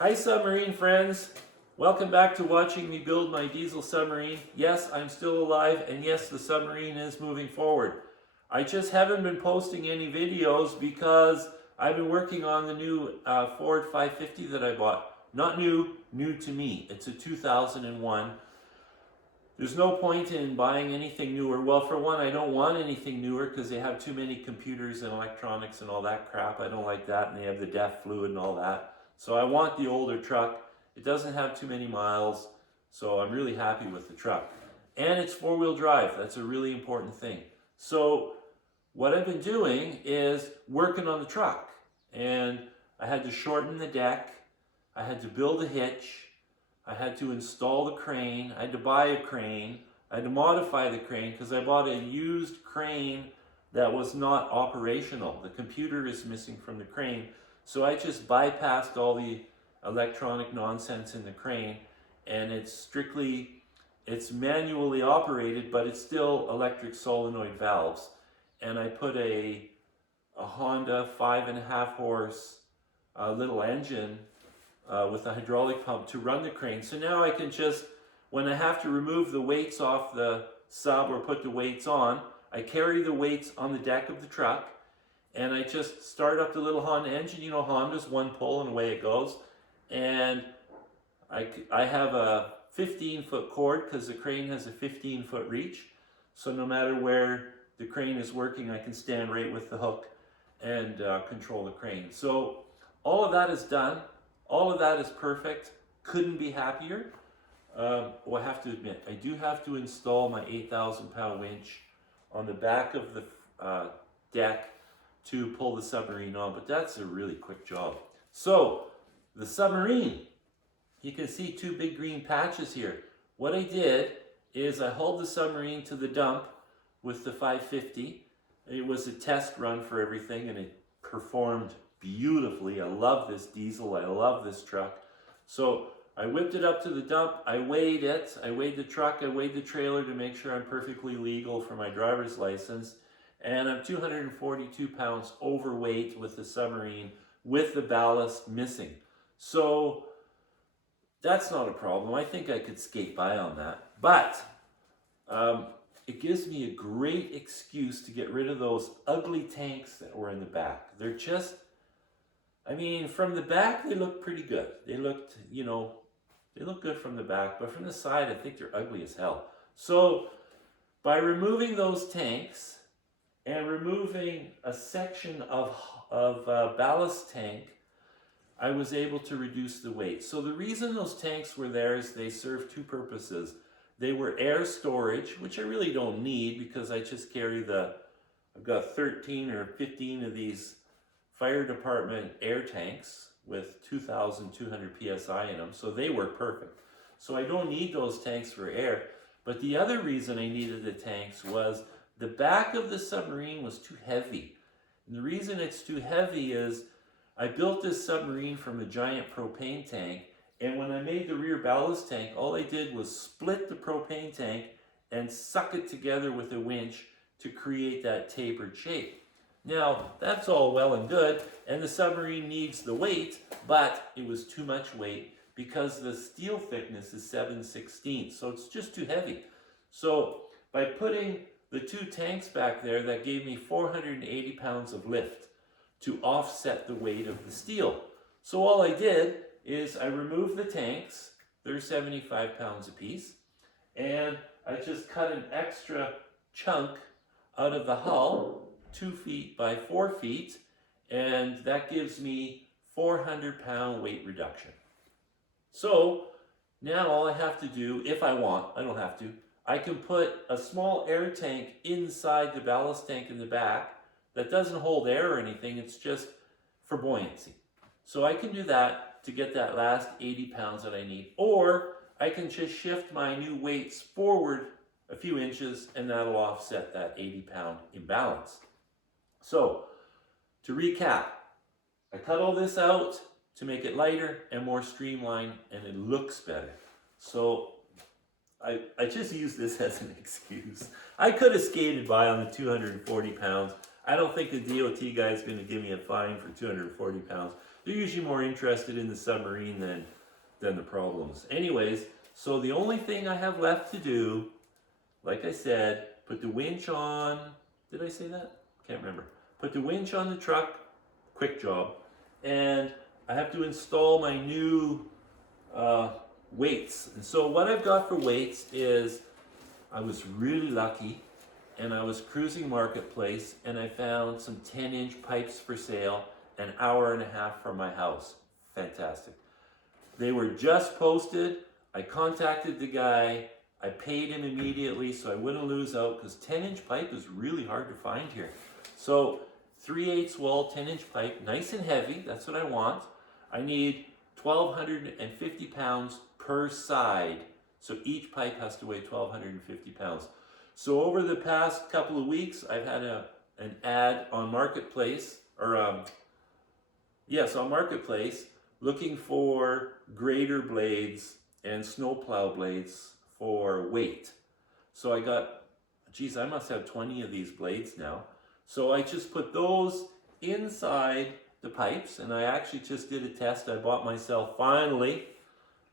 Hi submarine friends, welcome back to watching me build my diesel submarine. Yes, I'm still alive, and yes, the submarine is moving forward. I just haven't been posting any videos because I've been working on the new Ford 550 that I bought. Not new, new to me. It's a 2001. There's no point in buying anything newer. Well, for one, I don't want anything newer because they have too many computers and electronics and all that crap. I don't like that, and they have the DEF fluid and all that. So I want the older truck. It doesn't have too many miles, so I'm really happy with the truck. And it's four-wheel drive. That's a really important thing. So what I've been doing is working on the truck. And I had to shorten the deck. I had to build a hitch. I had to install the crane, I had to buy a crane, I had to modify the crane because I bought a used crane that was not operational. The computer is missing from the crane, so I just bypassed all the electronic nonsense in the crane, and it's manually operated, but it's still electric solenoid valves. And I put a Honda 5.5 horse little engine with a hydraulic pump to run the crane. So now I can just, when I have to remove the weights off the sub or put the weights on, I carry the weights on the deck of the truck and I just start up the little Honda engine. You know, Honda's one pull and away it goes. And I have a 15-foot cord because the crane has a 15-foot reach. So no matter where the crane is working, I can stand right with the hook and control the crane. So all of that is done. All of that is perfect. Couldn't be happier. Well, I have to admit, I do have to install my 8,000-pound winch on the back of the deck to pull the submarine on, but that's a really quick job. So, the submarine. You can see two big green patches here. What I did is I hauled the submarine to the dump with the 550. It was a test run for everything, and it performed beautifully. I love this diesel. I love this truck. So I whipped it up to the dump. I weighed it. I weighed the truck. I weighed the trailer to make sure I'm perfectly legal for my driver's license. And I'm 242 pounds overweight with the submarine with the ballast missing. So that's not a problem. I think I could skate by on that. But it gives me a great excuse to get rid of those ugly tanks that were in the back. They're just, I mean, from the back, they look pretty good. They looked, you know, they look good from the back, but from the side, I think they're ugly as hell. So by removing those tanks and removing a section of ballast tank, I was able to reduce the weight. So the reason those tanks were there is they serve two purposes. They were air storage, which I really don't need because I just carry I've got 13 or 15 of these fire department air tanks with 2,200 psi in them, so they work perfect. So I don't need those tanks for air. But the other reason I needed the tanks was the back of the submarine was too heavy. And the reason it's too heavy is I built this submarine from a giant propane tank, and when I made the rear ballast tank, all I did was split the propane tank and suck it together with a winch to create that tapered shape. Now, that's all well and good, and the submarine needs the weight, but it was too much weight because the steel thickness is 7/16, so it's just too heavy. So by putting the two tanks back there, that gave me 480 pounds of lift to offset the weight of the steel. So all I did is I removed the tanks, they're 75 pounds apiece, and I just cut an extra chunk out of the hull, 2 feet by 4 feet, and that gives me 400-pound weight reduction. So now all I have to do, if I want, I don't have to, I can put a small air tank inside the ballast tank in the back that doesn't hold air or anything, it's just for buoyancy. So I can do that to get that last 80 pounds that I need, or I can just shift my new weights forward a few inches and that'll offset that 80-pound imbalance. So, to recap, I cut all this out to make it lighter and more streamlined, and it looks better. So, I just use this as an excuse. I could have skated by on the 240 pounds. I don't think the DOT guy is going to give me a fine for 240 pounds. they're usually more interested in the submarine than the problems. Anyways, so the only thing I have left to do, like I said, put the winch on. Did I say that? Can't remember. Put the winch on the truck, quick job, and I have to install my new weights. And so what I've got for weights is, I was really lucky and I was cruising Marketplace and I found some 10-inch pipes for sale, an hour and a half from my house. Fantastic. They were just posted. I contacted the guy. I paid him immediately so I wouldn't lose out, because 10-inch pipe is really hard to find here. So 3/8 wall 10-inch pipe, nice and heavy, that's what I want. I need 1,250 pounds per side. So each pipe has to weigh 1,250 pounds. So over the past couple of weeks, I've had an ad on Marketplace, or yes, on Marketplace, looking for grader blades and snowplow blades for weight. So I got, geez, I must have 20 of these blades now. So I just put those inside the pipes, and I actually just did a test. I bought myself, finally,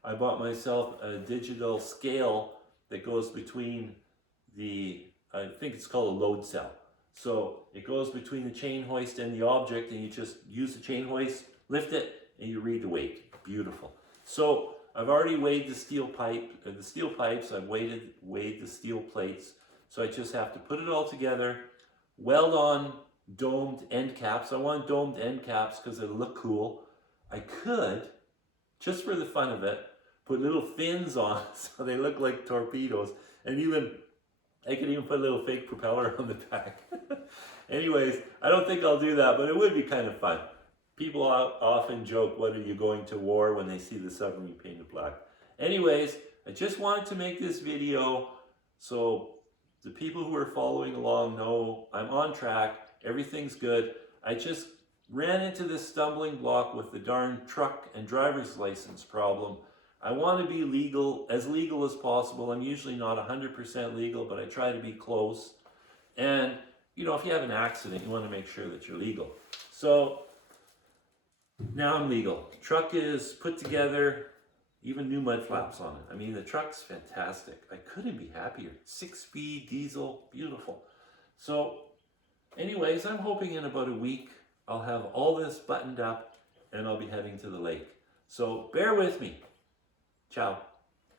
I bought myself a digital scale that goes between the, I think it's called a load cell. So it goes between the chain hoist and the object, and you just use the chain hoist, lift it, and you read the weight. Beautiful. So I've already weighed the steel pipes, I've weighed the steel plates. So I just have to put it all together, weld on domed end caps. I want domed end caps because it'll look cool. I could, just for the fun of it, put little fins on so they look like torpedoes, and I could even put a little fake propeller on the back. Anyways, I don't think I'll do that, but it would be kind of fun. People often joke, what, are you going to war, when they see the submarine painted black. Anyways, I just wanted to make this video so the people who are following along know I'm on track, everything's good. I just ran into this stumbling block with the darn truck and driver's license problem. I want to be legal as possible. I'm usually not 100% legal, but I try to be close. And, you know, if you have an accident, you want to make sure that you're legal. So now I'm legal. Truck is put together, even new mud flaps on it. I mean, the truck's fantastic. I couldn't be happier. 6-speed diesel, beautiful. So anyways, I'm hoping in about a week I'll have all this buttoned up and I'll be heading to the lake. So bear with me. Ciao.